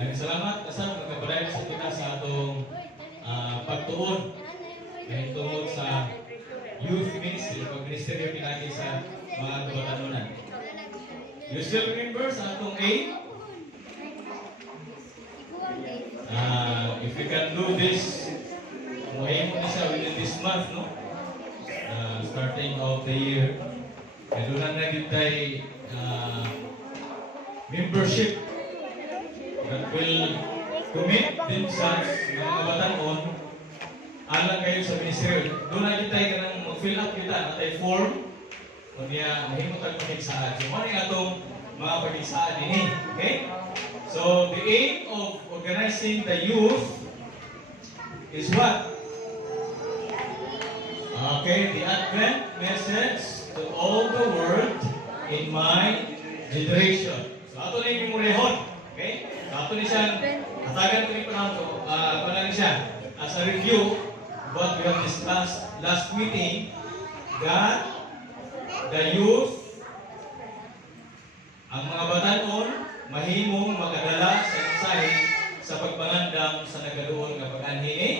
Salamat kasama magkabalay sa kita sa atong pagtuon dahil tungod sa youth ministry o ministeryo pinagi sa mga kabatanunan. You still remember sa atong aim? If we can do this, muhay mo na siya within this month, no? Starting of the year. Doon na tayo membership that will commit themselves ng mga batanon alang kayo sa ministeryo. Doon na tayo kanang mag-fill up kita na tayo form o niya mahimot ang pakigsaan. So, ano yung atong mga pakigsaan din. Okay? So, the aim of organizing the youth is what? Okay, the Advent message to all the world in my generation. So, ato na yung memorehon. Okay? So, ato na siyang katagan ko yung panahon ko. Panahon siya. As a review, what we have discussed last meeting, that the youth, ang mga batanon, mahimong makadala sa mensahe sa pagpangandam sa nagadoon nga pag-anhi ni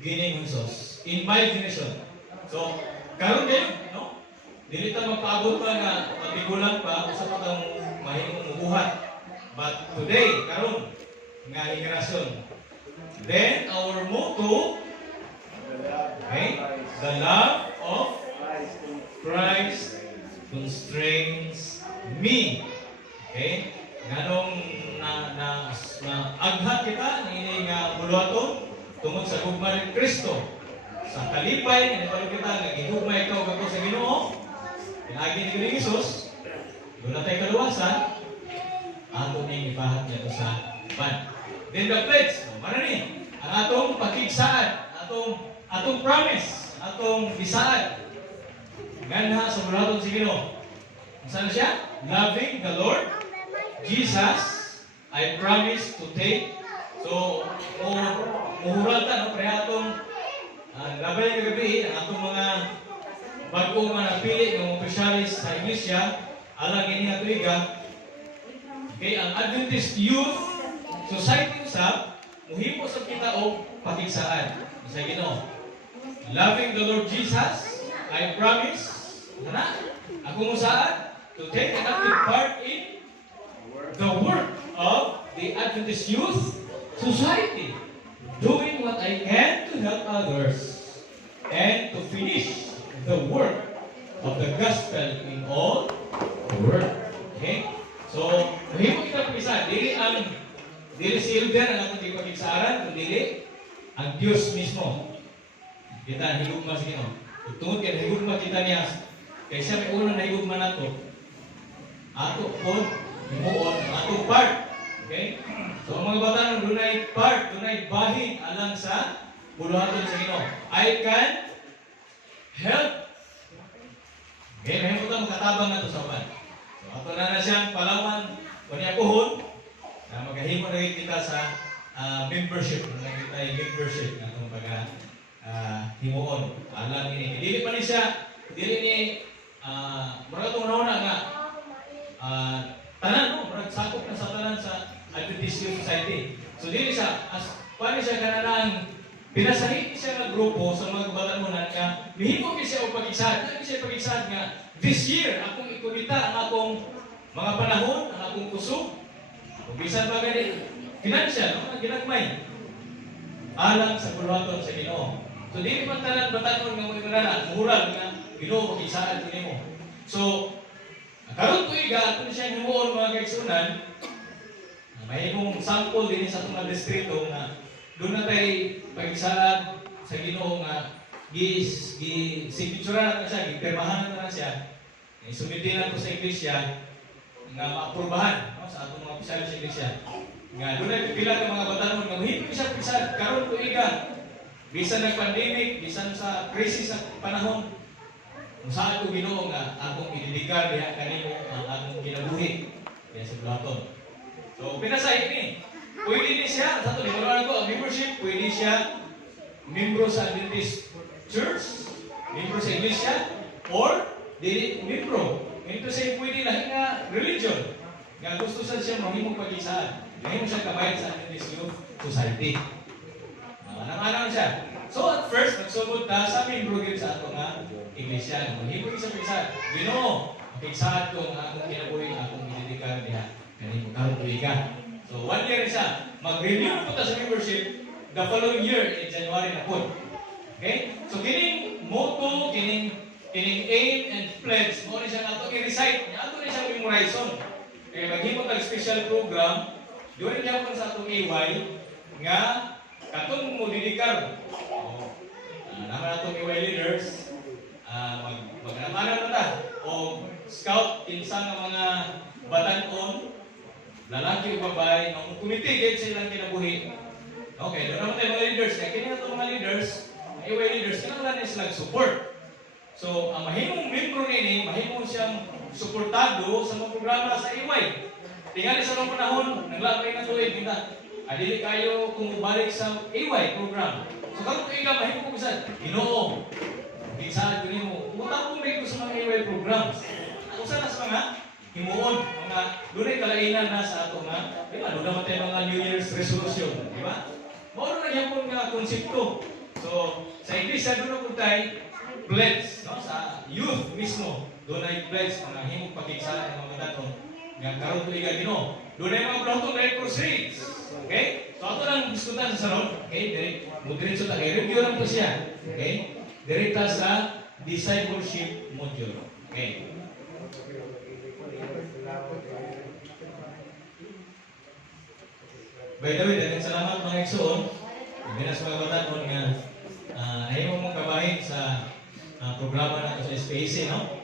Gining Hesus. In my generation. So, karon din, no? Dili ta magpaabot pa nga patigulan pa usa pa tang mahimong mubuhat. But today, karon nga henerasyon. Then our motto, okay, the love of Christ constrains me. Okay? Nganong na aghat kita ni nga buluhaton tungod sa gugma ni Kristo. Sa kalipay nga nipalo kita nga gihugma ikaw kadto sa Ginoo. Pinagi ni Gining Hesus, doon na tayo kaluwasan, ato ning ibahat niya sa ban. Then the pledge, mana ni? Ang atong pakigsaan, atong promise, atong bisaad. Ganha sa buluhaton sa Ginoo. Saan siya? Loving the Lord Jesus, I promise to take. So, muhural ta, no? Kaya atong labay ng gabi, ang atong mga bago mga napili ng opisyalis sa Iglesia, alang ini nga tuiga, okay, ang Adventist Youth Society usab, muhimo sa kita o pakigsaan. Sa Ginoo. Loving the Lord Jesus, I promise, ako musaan, to take an active part in the work of the Adventist Youth Society, doing what I can to help others and to finish the work of the gospel in all the world. Okay? So, mahimo kita pisa, dili si elder ang atong pakigsaaran, kundi ang Diyos mismo. Kita higugma sa Ginoo. Tungod kay higugma kita niya, kay siya may unang nahigugma nato. Ato pod himuon ato part. Okay? So ang mga bata dunay part, dunay bahin alang sa buluhaton sa Ginoo. I can help. Okay, mahimo ta makatabang nato sa uban. So ato na siyang palawan kunya puhon na magahimo na kita sa membership, membership natong pag himuon. Alang ini. Dili pa ni siya, dili ni murag tong nauna nga tanan mo, murag sakop na sa tanan sa Adventist Youth Society. So dili siya as paano siya kanang pinasahi siya nga grupo sa mga kabatanunan nga mihimo ki siya og pagigsad. Dili siya pagigsad nga this year akong ikunita ang akong mga panahon, ang akong kusog. Kung bisan pa gani financial, no? Ginagmay alang sa buluhaton sa Ginoo. So dili man tanan batanon nga mo imanana, muhural nga Ginoo pagigsaan nimo. So karon tuiga ato siya himuon mga kaigsunan. Mahimong sample din sa itong mga distrito nga doon na tayo pagigsaan sa Ginoo nga signature na siya, gipirmahan na siya. Sumitin na sa Iglesia nga maaprubahan, no, sa atong mga opisyal sa Iglesia. Nga doon na pipila ng mga batanon nga mahimong siya pisad karon tuiga. Bisan ng pandemic, bisan sa krisis sa panahon, saan ko Ginoo nga akong idedikar diha kanimo ang akong kinabuhi diha sa buluhaton. So pinasay ni. Pwede ni siya sa to liburan ko ang membership, pwede siya membro sa Adventist Church, membro sa Iglesia, or dili membro. Ito siya pwede lahi nga religion. Nga gusto sa siya mahimong pagigsaan. Ngayon siya kabayad sa Adventist Youth Society. Nang-ano siya. So at first, nagsugod ta sa main program sa ato nga iglesia. Mahibig sa pisa, Ginoo, makiksaad ko nga akong kinabuhi, akong idedikar diha. Kanino karon tuig ka. So 1 year siya. Mag-renew po ta sa membership the following year in January na po. Okay? So kining motto, kining aim and pledge, mo ni siya nato i-recite. Ato ni siya memorization. Kaya maghimo tag special program during yapon sa atong AY nga katong mo didikar. Naman atong AY leaders, mag-anamanan na ta o scout kinsa nga mga batan-on, lalaki o babae, ang committee kahit sa ilang kinabuhi. Okay, doon naman tayo mga leaders. Kaya kanya itong mga leaders, AY leaders, kinakailangan nila silang support. So, ang mahimong membro nini, mahimong siyang suportado sa mga programa sa AY. Tingali sa mga panahon, naglabay na tuwid, kita. Adili kayo kung balik sa AY program. So, kung ikaw mahimong kung saan, Ginoo, kinsahan ko nimo, umutang kung may sa mga AY programs. Kung saan sa mga himuon, mga dunay kalainan na sa ato nga, di ba? Doon naman tayo mga New Year's resolution, di ba? Mauna na yapon nga konsepto. So, sa iglesia, doon na po tayo pledge, no? Sa youth mismo, doon ay pledge, mga himong pagkiksala ng mga tato, nga karoon tuig ka Ginoo. Doon ay mga blotong na crusades. Okay? So, ato lang diskutan sa salon. Okay? Diretso tayo. Review lang po siya. Okay? Direkta sa discipleship module. Okay? By the way, dagang salamat mga igsoon. Binas mga batanon nga ayaw mong kabahin sa programa nato sa SPAC, no?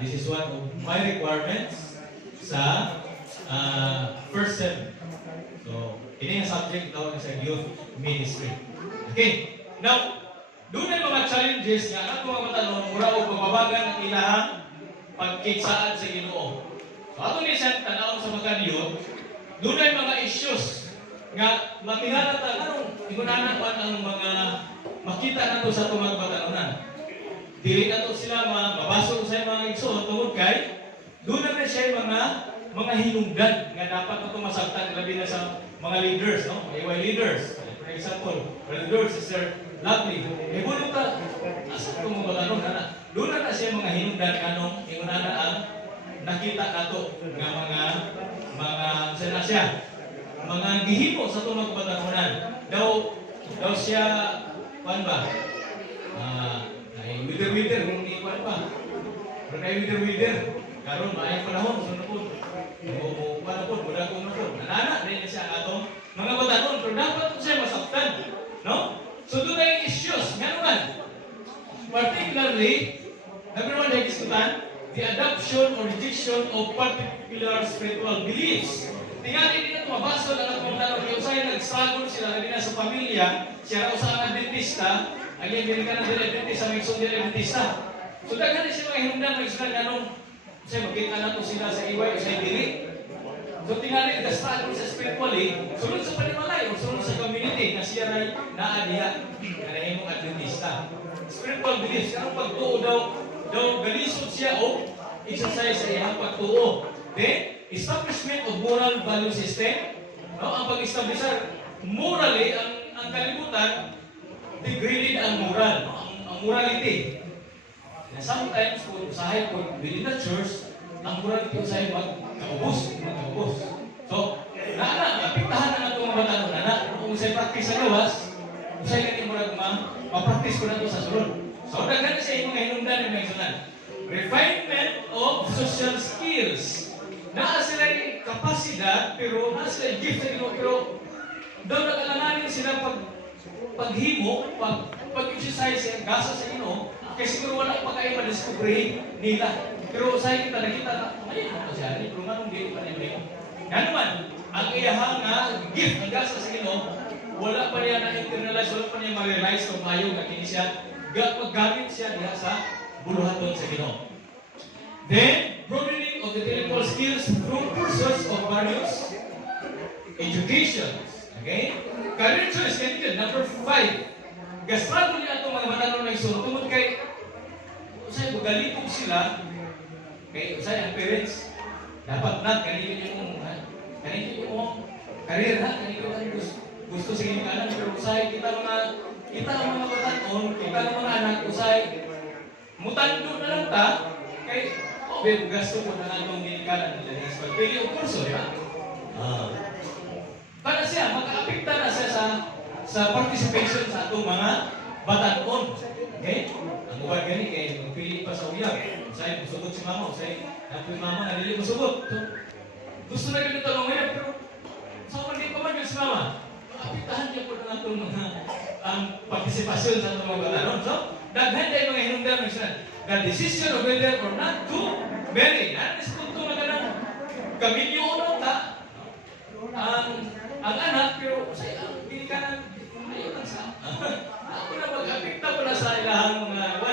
This is one of my requirements sa first sem. So, ini ang subject tawag sa youth ministry. Okay. Now, doon ay mga challenges nga ato mga batanon mura og pagbabagan ang ilahang pagkiksaan sa Ginoo. So, ato ni sa tanawon sa mga youth, doon ay mga issues nga matihanat ang anong igunanan ang mga makita nato sa itong mga batanunan. Dili nato sila mabasok sa mga igsoon tungod kay doon na siya mga hinungdan nga dapat nato masabtan labi na sa mga leaders, no? AY leaders. For example, Brother Lord, Sister Lovely. Ibuno ta asa itong mga batanon na doon na siya mga hinungdan kanong igunanan ang nakita nato nga mga sana siya mga gihimo sa itong mga batanunan. Daw siya kuan ba? Wither kung hindi kuan ba? Pero kay wither karon maayong panahon sunod po. O kuan po, budak ko na po. Nanana din siya ang atong mga batanon, pero dapat po siya masaktan, no? So doon ay issues nga naman. Particularly, number one na diskutan, the adoption or rejection of particular spiritual beliefs. Tingali din ito mabasa lang at mga tanong yung sa'yo nag-struggle sila na sa pamilya, siya raw sa Adventista, ang yung binigyan ng Adventista, may isang Adventista. So daghan siya mga hinundan, may isang ganong, siya magkita na to sila sa iway o sa dili. So tingali nag-struggle sa spiritually, sunod sa panimalay o sunod sa community na siya na naadiha, na yung Adventista. Spiritual beliefs, karong pagtuo daw galisod siya o exercise sa iyang pagtuo. Then, establishment of moral value system, no? Ang pag-establishar morally, ang kalibutan, degraded ang moral, no? Ang morality. And sometimes, kung usahay ko within the church, ang morality usahay magkaubos. So, apiktahan na itong mga batanon na kung usay practice sa gawas, usay ka yung murag ma-practice ko na ito sa sulod. So, daghan na siya yung mga hinungdan na may sunan. Refinement of social skills. Naa sila yung kapasidad, pero naa sila yung gift sa Ginoo, pero daw nag-alananin sila paghimo, pag-exercise sa gasa sa Ginoo, kasi siguro wala pa kayo ma-discovery nila. Pero sa kita nakita na, ayun ako siya, pero manong dito pa nila. Nga naman, ang iyahang gift ng gasa sa Ginoo, wala pa niya na-internalize, wala pa niya ma-realize kung ayaw na kini siya, paggamit siya diha sa buluhaton sa Ginoo. Then, broadening of the intellectual skills through courses of various education. Okay? Career choice, ganito. Number 5. Gastrado niya itong mga mananong na iso. Tungkol kay, usay, bugalipog sila, kay usay ang parents, dapat na, kanino yung karir ha, kanina gusto sa inyong anak, pero usay kita ang mga batanon, kita ang mga anak, usay mutando na lang ta, kay gasto ko na lang itong ginikanan nila sa pagpili o kurso, di ba? Para siya, maka-apekta na siya sa participation sa atong mga batanon. Okay? Ang uban gani kay magpili pa sa uyab. Usay musubot si mama, usay napoy mama na dili musubot. So, gusto na ganito ang uyab, pero sa hindi pa man si mama. Apektahan niya po na itong mga ang partisipasyon sa itong mga batanon. So, daghan tayo mga hinungdan ng sila. The decision of whether or not to marry. Nanis kung ito na ganang kamilyo o ta ang anak, pero sa hindi ka na ayaw lang sa ako na mag-apekta ko na sa ilahang mga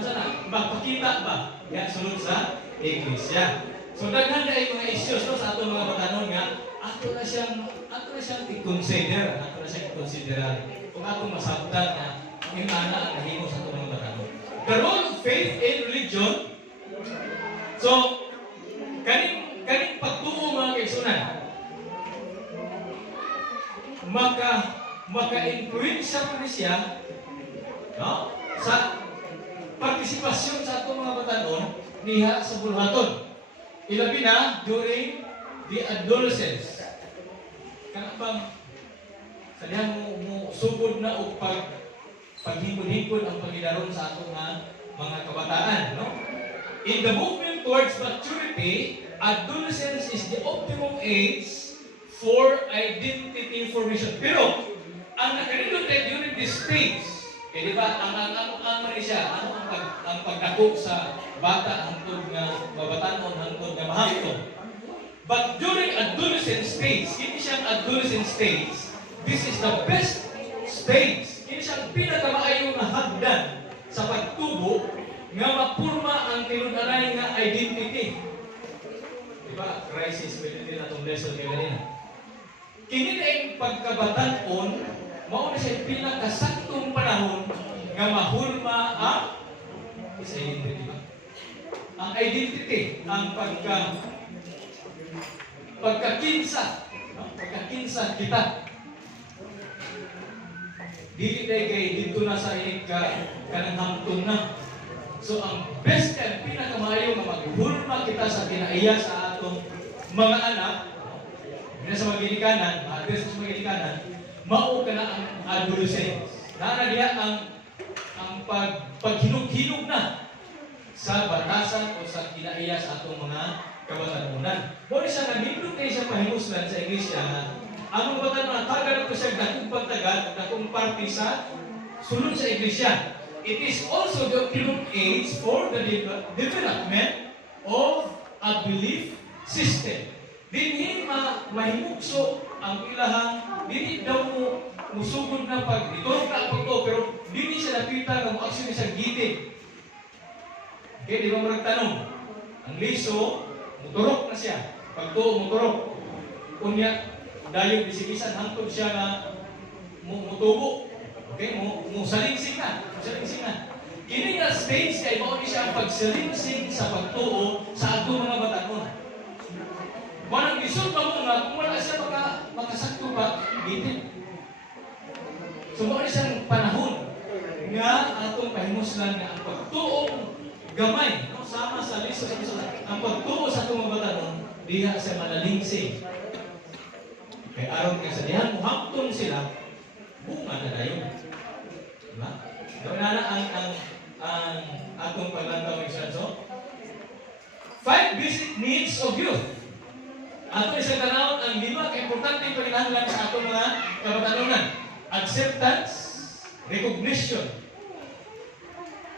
sana magpakita ba yan sunod sa iglesia. So daghan na yung mga issues no, sa atong mga batanon nga ato na siyang i-consider, kung atong masabtan na ang imana ang nahimo sa atong mga batanon. The role of faith in religion. So kaning pagtuo mga kaigsunan, maka-influensya po siya no, sa partisipasyon sa atong mga batanon niha sa bulhaton. Ilabi na during the adolescence. Kana bang sa diha mo sugod na og paghimod-himod ang paghidaron sa atong mga kabataan, no? In the movement towards maturity, adolescence is the optimum age for identity formation. Pero ang nakanindot during this stage, di ba, ang siya, ang pagdako sa bata hangtod nga mabatanon, hangtod nga mahangtod. But during adolescent stage, hindi siyang adolescent stage, this is the best stage. Hindi siyang pinakamaayong na hagdan sa pagtubo nga mapurma ang tinunanay nga identity. Di ba, crisis, pwede din natong lesson kayo ganina. Kini na yung pagkabatanon, mauna siya pinakasaktong panahon nga mahulma ang isa identity ba? Ang identity, ang pagkakinsa, no? Pagkakinsa kita. Dili tayo kay dito na sa inig kanang hamton na. So ang best and pinakamayo nga maghulma kita sa kinaiya sa atong mga anak, sa mga ginikanan, address sa mga ginikanan, mao ka na ang adolescence. Nana diya ang paghinog-hinog na sa batasan o sa kinaiya sa atong mga kabatanunan. Muna siya nagindot kayo siya pahimuslan sa iglesia na ang mga batanunan, tagal ko siya dakong pagtagad, dakong party sa sunod sa iglesia. It is also the optimum age for the development of a belief system. Dinhi mahimugso ang ilahang, dili daw mo musugod na pag-iturok na ang pagto, pero dili siya napita na mo aksyon siya gitid. Okay, di ba mo nagtanong? Ang liso, muturok na siya. Pagto, muturok. Kunya, dahil bisigisan, hangtod siya na mutubo. Okay, musalingsing na. Kini nga stage kay mao ni siya ang pagsalingsing sa pagtuo sa atong mga batanon. Manang isod pa mo nga, kung wala siya makasakto ba, gitid. So mao ni siyang panahon nga atong pahimuslan nga ang pagtuo gamay, no? Sama sa liso sa ang pagtuo sa atong mga batanon, diha sa malalingsing. Kay aron ka sa diha, muhapton sila, bunga na dayon. Diba? Gawin na ang atong paglantaw ng so 5 basic needs of youth. Ato isang tanawon ang 5 ka-importante pagkinahanglan sa atong mga kabatanunan. Acceptance, recognition.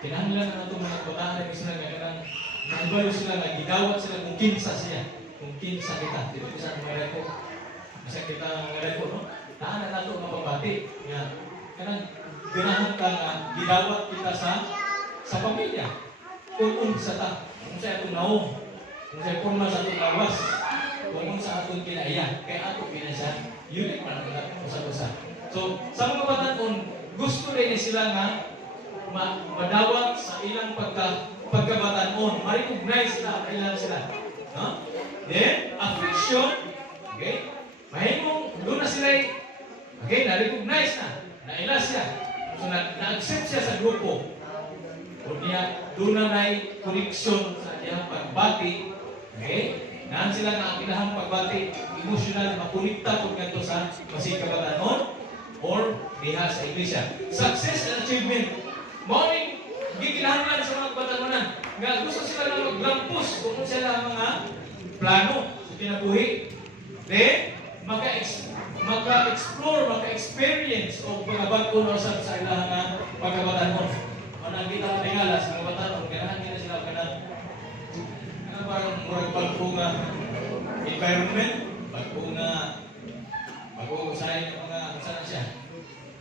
Kinahanglan ang atong mga kabataan ng sila nga kanang naibalo sila nga gidawat sila kung kinsa siya. Kung kinsa kita. Dito sa mga reko. Masa kita mga reko, no? Naanan nato mga pabati nga kanang ganahan ka nga gidawat kita sa pamilya. Kung sa ta, kung sa atong naong, kung sa forma sa atong lawas, kung sa atong kinaiya, kaya ato pinasya, yun ang usa-usa. So, sa mga batanon, gusto rin sila nga madawat sa ilang pagkabatanon, ma-recognize sila, kailan sila. No? Then, affliction, okay? Mahimong, doon na sila, okay, na-recognize na, naila siya. So, na-accept siya sa grupo. O niya, doon na na'y connection sa niyang pagbati. Okay? Naan sila na kinahang pagbati, emotional, makunikta kung ganito sa masikabatanon or diha sa iglesia. Success and achievement. Morning, gikinahanglan sa mga kabatanunan nga gusto sila na maglampos kung sila mga plano sa kinabuhi. Then, maka-explore, maka-experience o mga bago sa ilang pagkabatanon. Manang kita ka tingala sa mga batanon, ganahan kita sila kanang parang murag bago nga environment, bago usahin ng mga sana siya.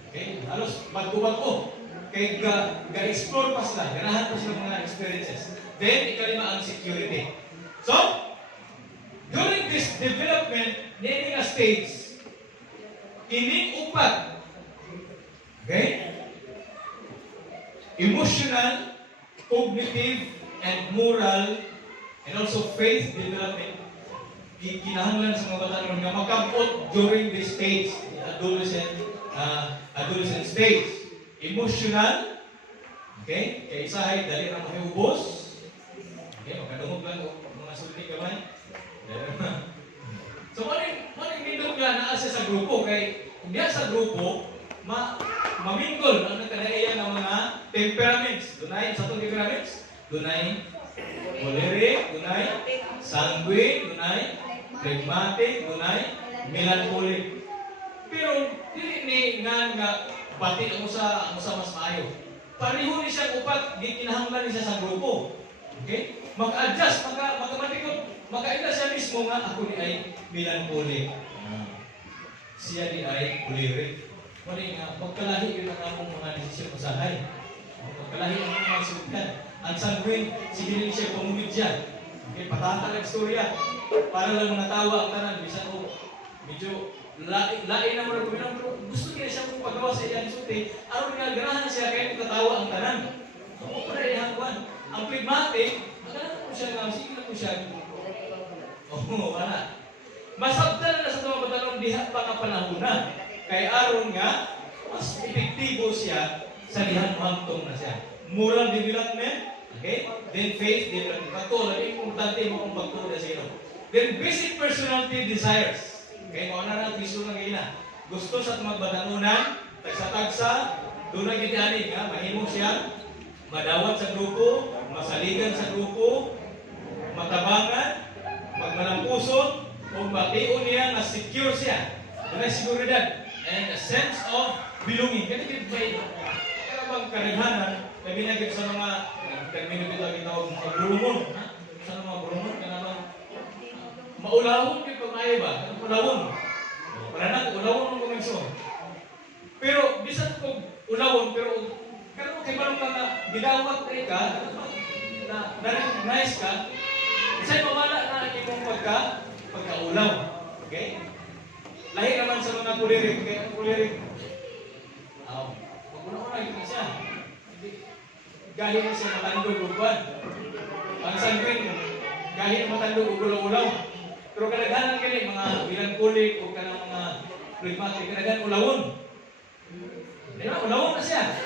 Okay? Halos bago-bago. Kaya ga-explore pa sila, ganahan pa sila mga experiences. Then, ikalima ang security. So, during this development, naming a stage, ining upat, okay? Emotional, cognitive, and moral, and also faith development, kinahanglan sa mga bata nga magkabot during this stage, adolescent stage. Emotional, okay? Kaya isahay, dali na mahiubos. Okay, magkadungog lang mga sulti kamay. So, maning nindog nga naa siya sa grupo. Kaya kung diya sa grupo, maminggol ang nagkadaiyan ng mga temperaments. Dunay, sa itong temperaments, dunay choleric, dunay sanguine, dunay phlegmatic, dunay melancholic. Pero, dili ni nga pati ang usa mas maayo. Pareho ni siya upat, gikinahanglan ni siya sa grupo. Okay? Maka-adjust, maka-matikot, maka-ila siya mismo nga ako ni ay melancholic. Siya di ay choleric. Mali nga, magkalahi yun ang among mga desisyon usahay. Magkalahi ang mga sugdan. Ang sanguine, sige rin siya pumumid siya. Okay, patata lang istorya. Para lang mga tawa ang tanan. Bisa ko, medyo lain na mo na kuminang, pero gusto niya siya kung pagawa sa iyang sulti. Aron nga, ganahan siya kaya magkatawa ang tanan. Ako pa rin hangguan. Ang phlegmatic, magkanahan ko siya nga, sige na ko siya. Oo, wala. Masabtan na sa mga batalong diha pa nga panahon na. Kaya aron nga, mas epektibo siya sa dihan hangtong na siya. Moral development, okay? Then faith development. Pagtuloy, importante mo kung pagtuloy sa iyo. Then basic personality desires. Okay, kung ano na gusto na ngayon na. Gusto sa magbatanunan, tagsa-tagsa, doon na gityanin nga, mahimong siya, madawat sa grupo, masaligan sa grupo, matabangan, magmalampuson, o bation niya na secure siya. Doon ay seguridad and a sense of belonging. Kaya may bang karighanan, kaya binagit sa mga termino dito ginawag mga burumon. Sa mga burumon, kaya naman maulawon yung pag-ayo ba? Ulawon. Para na, ulawon ang kumenso. Pero, bisan kung ulawon, pero kung kibalong ka na gidawat ka, na na-recognize ka, isa'y mamala na ang imong pagka-ulaw. Okay? Lahi naman sa mga kulirik. Kaya ang kulirik, pag-una-una yun siya. Gahi na siya matandog ugwan. Ang sanguine, gahi na matandog ugulaw-ulaw. Pero kadaghanan kini mga melancholic o kanang mga phlegmatic, kadaghanan ulawon. Di ba? Ulawon na siya.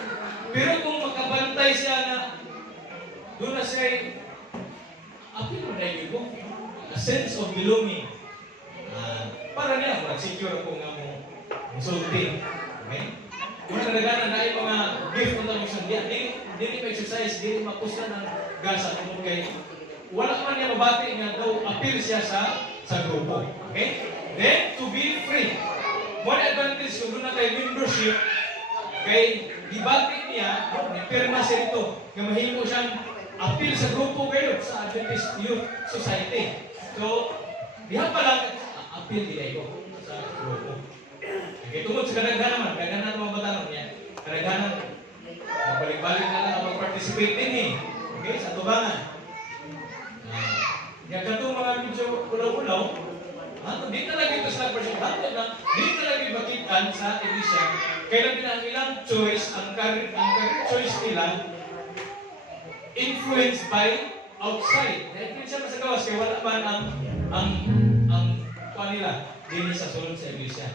Pero kung magkabantay siya na doon na siya apil mo dahil ko, a sense of belonging. Para niya, mag-secure ako nga mo sulti. Okay? Kung kadaghanan na yung mga gift ng tamang sandiyan, hindi ma-exercise, hindi mapusta ng gasa tungkol kay wala man niya mabati nga daw appeal siya sa grupo. Okay? Then, to be free. One advantage kung doon na tayo membership, kay dibati niya, pirma siya ito, nga mahimo siyang appeal sa grupo kayo, sa Adventist Youth Society. So, diha pa lang, appeal nila ito sa grupo. Okay, tungkol sa kadaghanan naman, kadaghanan mga batanon niya, kadaghanan, magbalik-balik na lang ang mag-participate din eh. Okay, sa tubangan. Yang katong mga medyo ulaw-ulaw, di talaga ito sa person. Di talaga makitan sa iglesia. Kaya lang ilang choice, ang career choice nila, influenced by outside. Dahil siya sa gawas, kaya wala man ang kanila din sa sulod sa iglesia.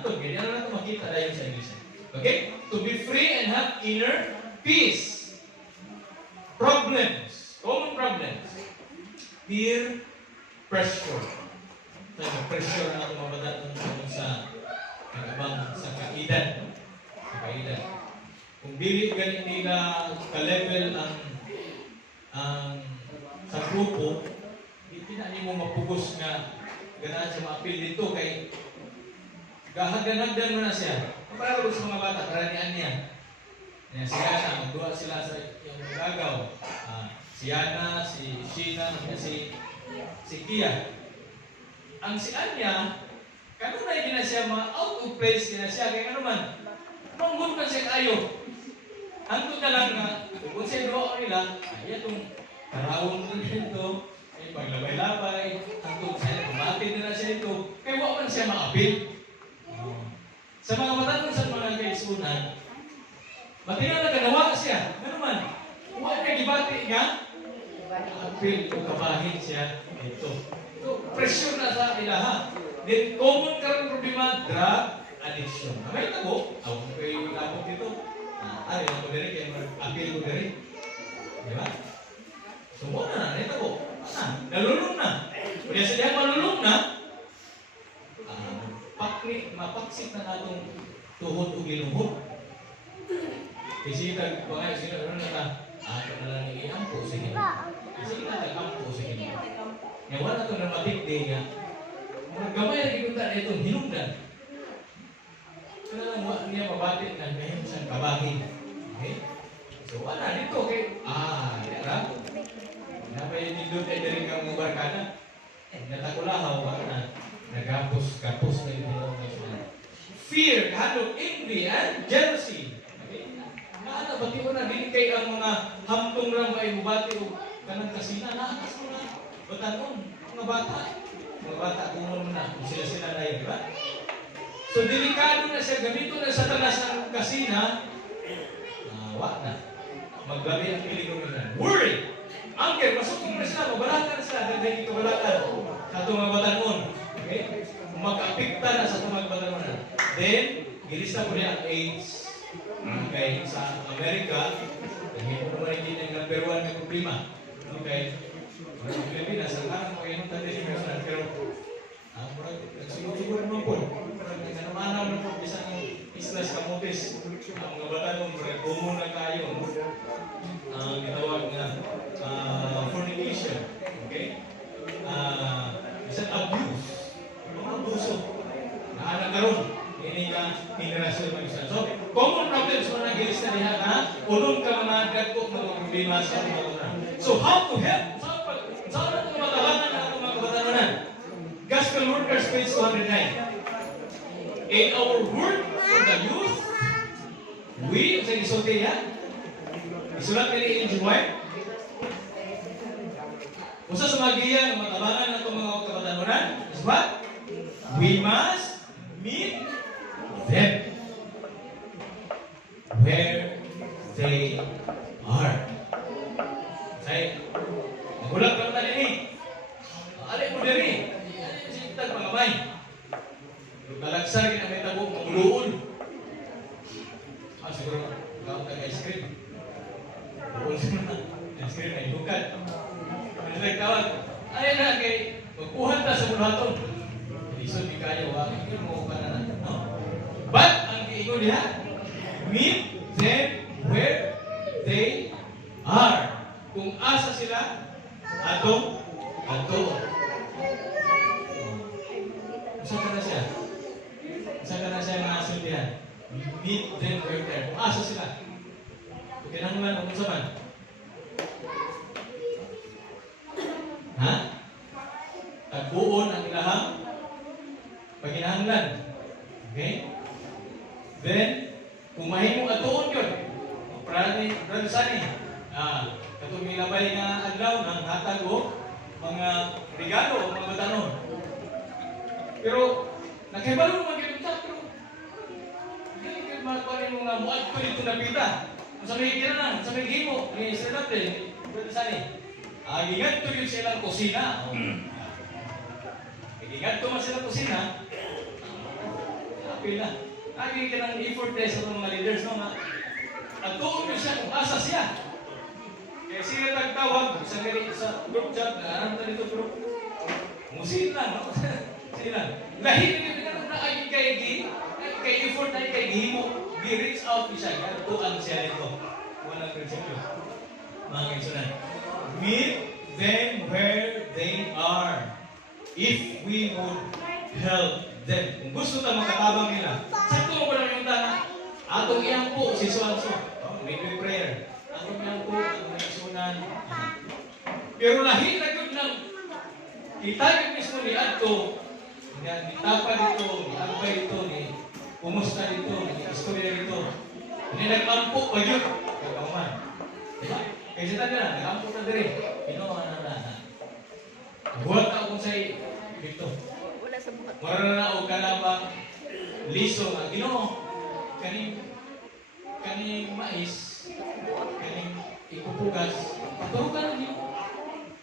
Ito, ganyan na ito makita dahil sa iglesia. Okay? To be free and have inner peace. Problems. Common problems. Peer pressure. So, pressure na ito mabada sa kagabang sa kaidan. Sa kaidan. Kung dili ganit nila ka-level ang sa grupo, hindi na mo mapugos nga ganahan siya ma-appeal dito kay gahagdan-hagdan mo na siya. Para sa mga bata, karanian niya. Yan, si Yana, magduwa sila sa yung gagaw. Si Yana, si Sheena, si Kia. Ang si Anya, kano na hindi na siya out of place na siya. Kaya ano man, manggod man siya kayo. Hantod na lang na, kung siya doon nila, ay itong karawon din dito, ay paglabay-labay, hantod siya, kumatid na siya ito, kaya wala man siya ma-appeal. Sa mga matanong sa mga kaisunan, matinang naganawa siya, ano man, huwag na gibati nga, appeal o kabahin siya ito. So, pressure na sa ilaha. Then, common karang problema, drug addiction. May tabo, ako kayo labog dito. Ari ako diri kay appeal ko diri. Di ba? So mo na ito ko. Nalulong na. Kaya sa diyan malulong na. Mapaksik na natong tuhod ug ginuhod. Kasi tag pangay sila na ato na lang iampo sa inyo. Kasi nag-ampo sa inyo. Nga wala to na matikdi nga. Gamay ra gyud ta itong hinungdan. Kaya lang wala niya mabatit na ngayon siyang kabahin. Okay? So, wala dito kay yara. Napay nindot ay diri kang mga barkada. Natakulahaw ba na nagapos na yung mga fear, handle, envy, and jealousy. Okay? Naana, pati mo na, dili kay ang mga hamtong lang ay mubati o kanang kasina. Naakas mo na. Batanon, mga bata. Mga bata, kung mo na, kung sila na yun, di ba? So, delikado na siya, gamito na sa talas ng kasina, wak na. Maglabi ang piling ko na. Worry! Angker, masukin na sila, mabalatan na sila, dahil dito balatan sa itong mga batanon. Okay? Mag-apikta na sa itong mga batanon. Then, gilista ko niya ang AIDS. Okay? Sa Amerika, hindi mo naman hindi ng number 1 na problema. Okay? Sa Pilipinas, ang karang mga inong tanda niyo sa pero nagsiguro naman po. Nanamanaw na po isang islas kamutis. Ang mga batanon, bumo na kayo. Ang gitawag na fornication. Okay? Isang abuse. Mga abuso. Naanak karon. Ini ka generasyon ng isa. So, common problems mo na gilis na diha na ulong ka mga dagkok mga problema sa mga batanon. So, how to help? Saan na itong matalangan na itong mga kabatanunan? Gospel Workers, page 209. In our work for the youth, we, sa isote yan, isulat ka ni Ellen G. White, usa sa magiya ng matalangan na itong mga kabatanunan is what? We must meet them where they are. Say, magulang ka naman ini. Alay mo diri. Alay mo sintag mga may. Nalagsar ka na may tabong maguluon. Siguro, gawin ka ice cream. Buon na. Ice cream ay hukad. Ano na tawag? Alay na kay magpuhan ta sa mulaton. Isod di kayo, hindi mo ka na. But, ang kiingon niya, meet them where they are. Kung asa sila, ato. Usa ka na siya. Usa ka na siya nga asindihan. Meet them where they are. Kung asa sila. Kung kinahanglan, kung sa man. Ha? Tagbuon ang ilahang pagkinahanglan. Okay? Then, kung mahimong atuon yun, Brother Sunny, katong milabay nga adlaw ng hatag o mga regalo o mga batanon. Pero, nakibalo naman kayo ito, pero hindi kayo makakuha mo nga muad ko dito napita. Kung sa may kinanan, sa may himo, ni Sir Dapde, Brother Sunny, Gigadto yun silang kusina. Gigadto man silang kusina. Okay na. Lagi ka ng effort tayo sa mga leaders, no? At tuon nyo siya kung asa siya. Kaya sila nagtawag sa group chat, aram na dito group. Musila, no? Sila. Lahi na nyo na ay kay effort ay kay himo. Reach out siya. Kaya tuan siya nito. Walang prinsipyo. Mga kaisunan. Meet them where they are. If we would help them. Kung gusto na makatabang nila, sakto mo ba lang yung tana? Atong iyang po, si Suanso. May prayer. Atong iyang po, atong isunan. Pero lahi na yun lang. Kita yung mismo ni Adto. Nitapa dito, ni Albay dito, ni Pumusta dito, ni Istorya dito. Hindi nag-ampo pa yun. Kagaman. Diba? Kaya siya taga na, nag-ampo na din. Pinoa na. Buhat na akong sa'yo dito. Mara na ako kalabang liso nga. Ginoo, kaning mais, kaning ikupugas, paturukan na niyo.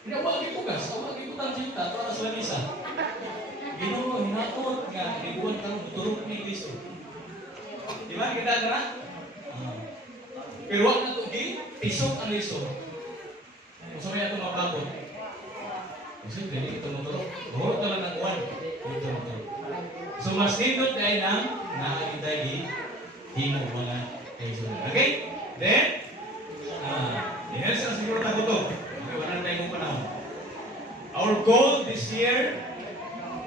Hindi ako mag-ipugas, ako mag-iputang sinta para sa lamisa. Ginoo, hinaot nga, inibuan ka mo, turok ni Kristo. Di ba? Kita na? Pero wag na ito, pisok ang liso. Gusto niya ito mapapot. Gusto niya ito matulog. Buhot na lang ng uwan. Ito matulog. So, mas nindot dahil ng nakakita himo mga kaisunod. Okay? Then, dinelsa siguro na ito. Okay, wala na tayong panahon. Our goal this year,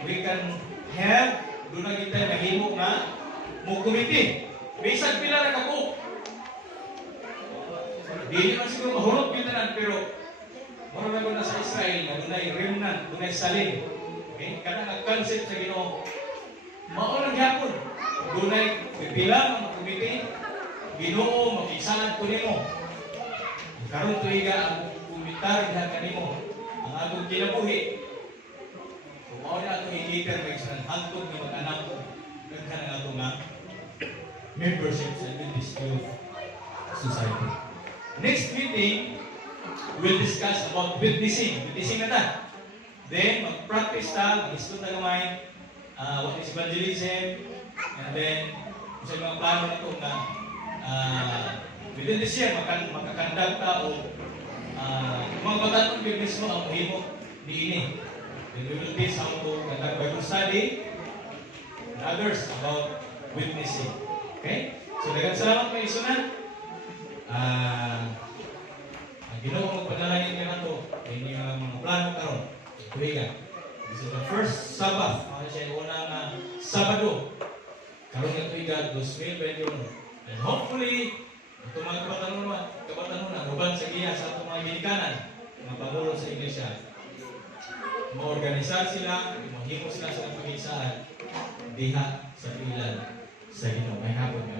we can have, doon na kita mahimo na mugumiti. Bisag pila na kako. Hindi naman siguro mahulog pinanan, pero marami ko na sa Israel na dunay remnant, dunay salin. Okay? Kanang ang-concept sa Ginoo. Maulang yapon. Dunay pipila ng kumiti. Ginoo, makisanan ko nimo. Karon tuiga ang kumitar diha kanimo. Ang atong kinabuhi. Kung mao na atong i-cater may isang hangtod nga mag-anak ko. Daghan ang atong membership sa this youth society. Next meeting, we'll discuss about witnessing. Witnessing na ta. Then, mag-practice ta, mag-istod na gamay, what is evangelism, and then, sa mga plano na ito na within this year, makakandag ta o mga batatong witness mo ang himo ni ini. Then we will teach how to conduct Bible study and others about witnessing. Okay? So, daghang salamat mga isunan. Ginoo magpadalangin ka na ito. Hindi mga plano karon. Tuwigan. This is the first Sabbath. Siya yung unang Sabado. Karon na tuwigan, 2021. And hopefully, itong mga kabatanunan, uban sa giya sa itong mga ginikanan, mga pangulo sa iglesia, ma-organisar sila, mahimo sila sa pag-isaan, diha sa pilan sa Ginoo. May hapon.